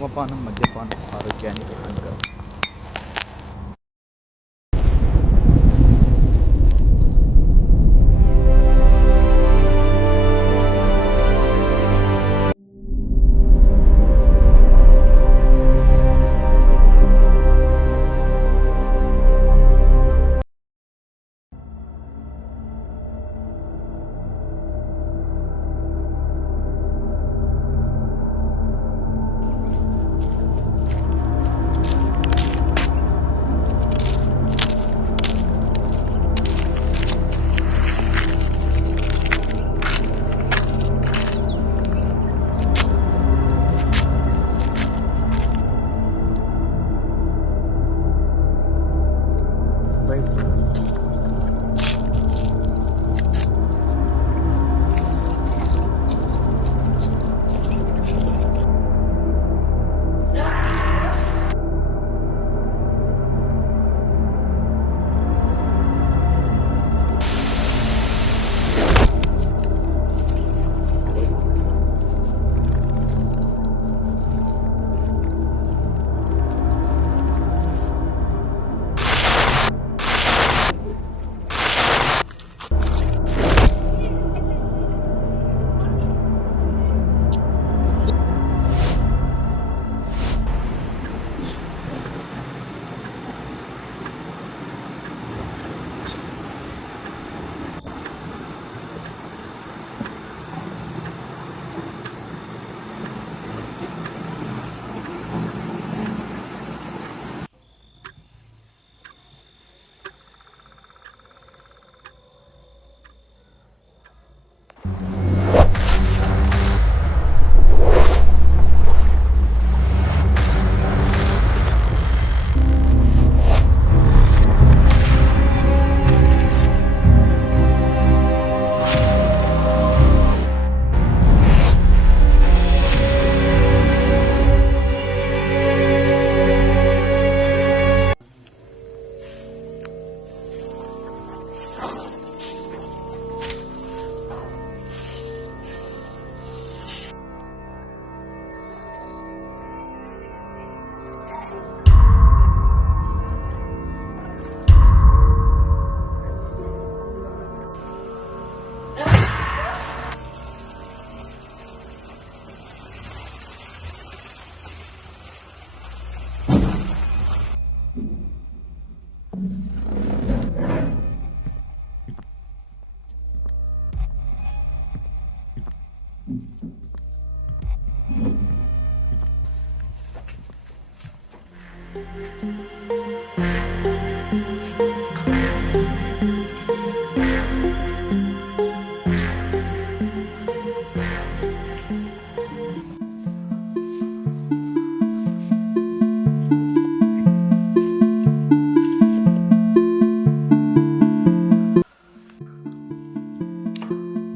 ధూమపానం మద్యపానం ఆరోగ్యానికి హానికరం.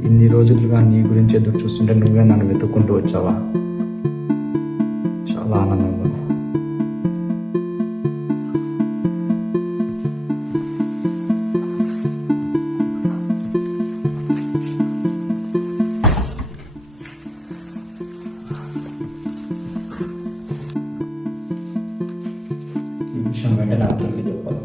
ఇన్ని రోజులుగా నీ గురించి ఎదురు చూస్తుంటే నువ్వే నన్ను వెతుక్కుంటూ వచ్చావా? చాలా ఆనందంగా ఉంది. ఈ విషయం వెంటనే అతనికి చెప్పాలి.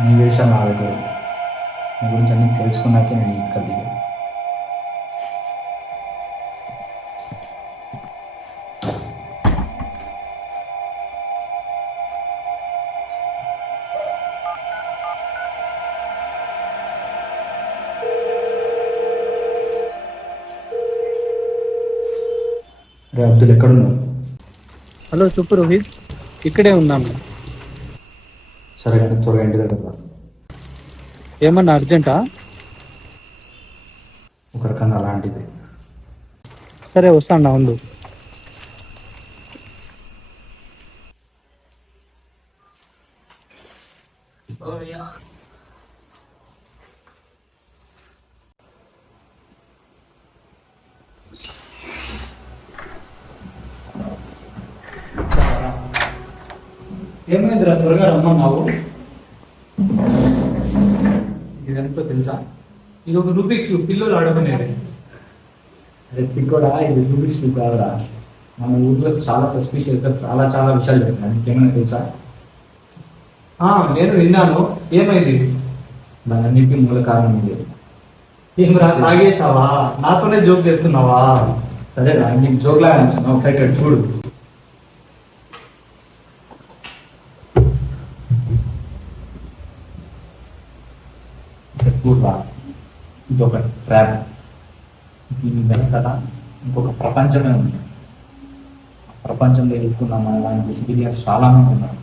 నీ వేషాలు నా దగ్గర నీ గురించి అన్నీ తెలుసుకున్నాకే నేను ఇంటికి దిగాను. రే అబ్దుల్ ఎక్కడున్నావు? హలో చెప్పు రోహిత్, ఇక్కడే ఉన్నాను. సరే కానీ త్వరగా ఇంటి దగ్గర రా. ఏమన్నా అర్జెంటా? ఒక రకంగా అలాంటిది. సరే వస్తాను ఉండు. ఏమైందిరా త్వరగా రమ్మన్నావు? ఇదెంతో తెలుసా? ఇది ఒక రూబిక్స్ క్యూబ్, పిల్లలు ఆడుకునేది. అరే పిక్కోడా, ఇది రూబిక్స్ క్యూబ్ కాదురా. మన ఊర్లో చాలా సస్పిషియస్ గా చాలా చాలా విషయాలు జరిగినాయి. నీకేమైనా తెలుసా? నేను విన్నాను. ఏమైంది? దాని అన్నింటికి మూల కారణం ఇది. ఏమరా తాగేసావా? నాతోనే జోక్ చేస్తున్నావా? సరేరా, నీకు జోక్లా అనిపిస్తున్నావు, ఒకసారి ఇక్కడ చూడు. ఇక్కడ చూడరా, ఇది ఒక ట్రాప్. దీని వెనకాల ఇంకొక ప్రపంచమే ఉంది. ప్రపంచంలో ఎదుర్కొన్నాం అలాంటి సివిలియన్స్ చాలా మంది ఉన్నారు.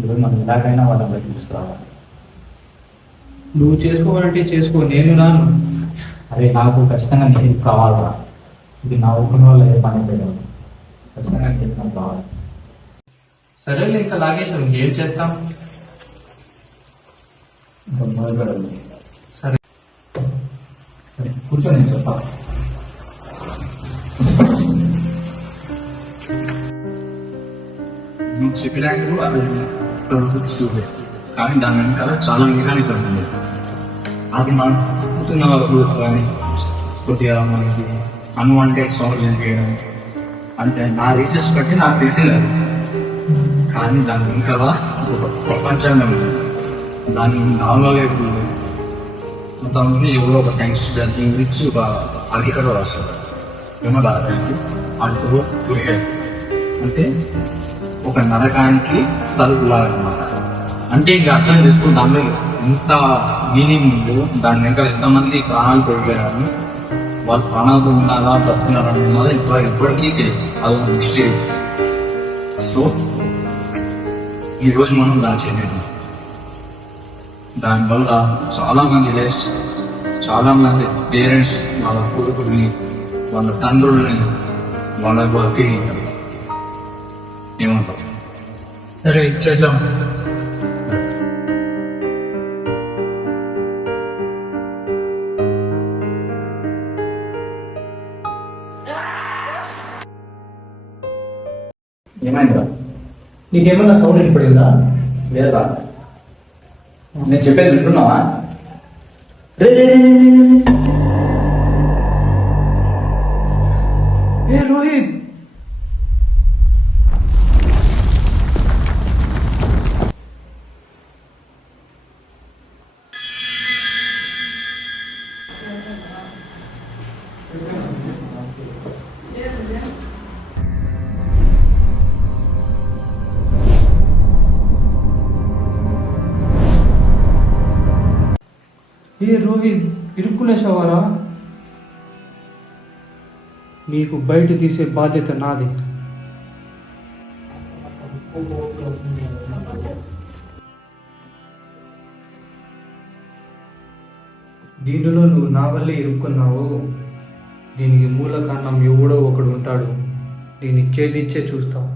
ఈరోజు మనం ఎలాగైనా వాళ్ళని బయట తీసుకురావాలి. నువ్వు చేసుకోవాలంటే చేసుకో, నేను రాను. అదే నాకు ఖచ్చితంగా నీ హెల్ప్ కావాలరా. ఇది నా ఊరిన వల్ల ఏ పని పెట్టాను. ఖచ్చితంగా నీ హెల్ప్ నాకు కావాలి. సరేలే, ఇంకా లాగేసావు, ఇంకేం చేస్తాం? ఇంకా మొదలు పెడదాం. సరే సరే కూర్చొని నేను చెప్తా. నువ్వు చెప్పినట్టు అది చూపే, కానీ దాని వెనకాల చాలా మెకానిజం ఉంది. అది మనం అనుకుంటున్న వరకు కానీ కొద్దిగా మనకి అన్వాంటెడ్ సాల్వ్ చేయడం అంటే నా రీసెర్చ్ బట్టి నాకు తెలిసింది అది. కానీ దాని వెనకాల ఒక ప్రపంచంగా ఉంది. దాన్ని నార్మల్గా ఇప్పుడు కొంతమంది ఎవరో ఒక సైన్స్ దాని గురించి ఒక ఆర్టికల్ రాస్తారు. ఏమో రాస్తానికి అంటూ అంటే ఒక నరకానికి తలుపులాగా అన్నమాట. అంటే ఇంకా అర్థం చేసుకుని దానిలో ఎంత మీనింగ్ ఉందో, దాని వెనక ఎంతమంది ప్రాణాలు కోల్పోయారు, వాళ్ళు ప్రాణాలతో ఉన్నారా బతుకున్నారా అన్నది ఇప్పటికీ తెలియదు. అదొక మిస్టరీ. సో ఈరోజు మనం దాచేయలేదు. దానివల్ల చాలా మంది లైఫ్, చాలా మంది పేరెంట్స్ వాళ్ళ కొడుకుని, వాళ్ళ తండ్రుల్ని, వాళ్ళ బతికి ఏమంటారు? సరే చేద్దాం. ఏమైందిరా? నీకేమన్నా సౌండ్ వినపడిందా? లేదురా. నేను చెప్పేది వింటున్నావా? ఏ రోహిత్, ఇరుక్కునేసావారా? నీకు బయట తీసే బాధ్యత నాది. దీనిలో నువ్వు నా వల్లే ఇరుక్కున్నావు. దీనికి మూల కారణం ఎవడో ఒకడు ఉంటాడు. దీన్ని ఛేదించే చూస్తావు.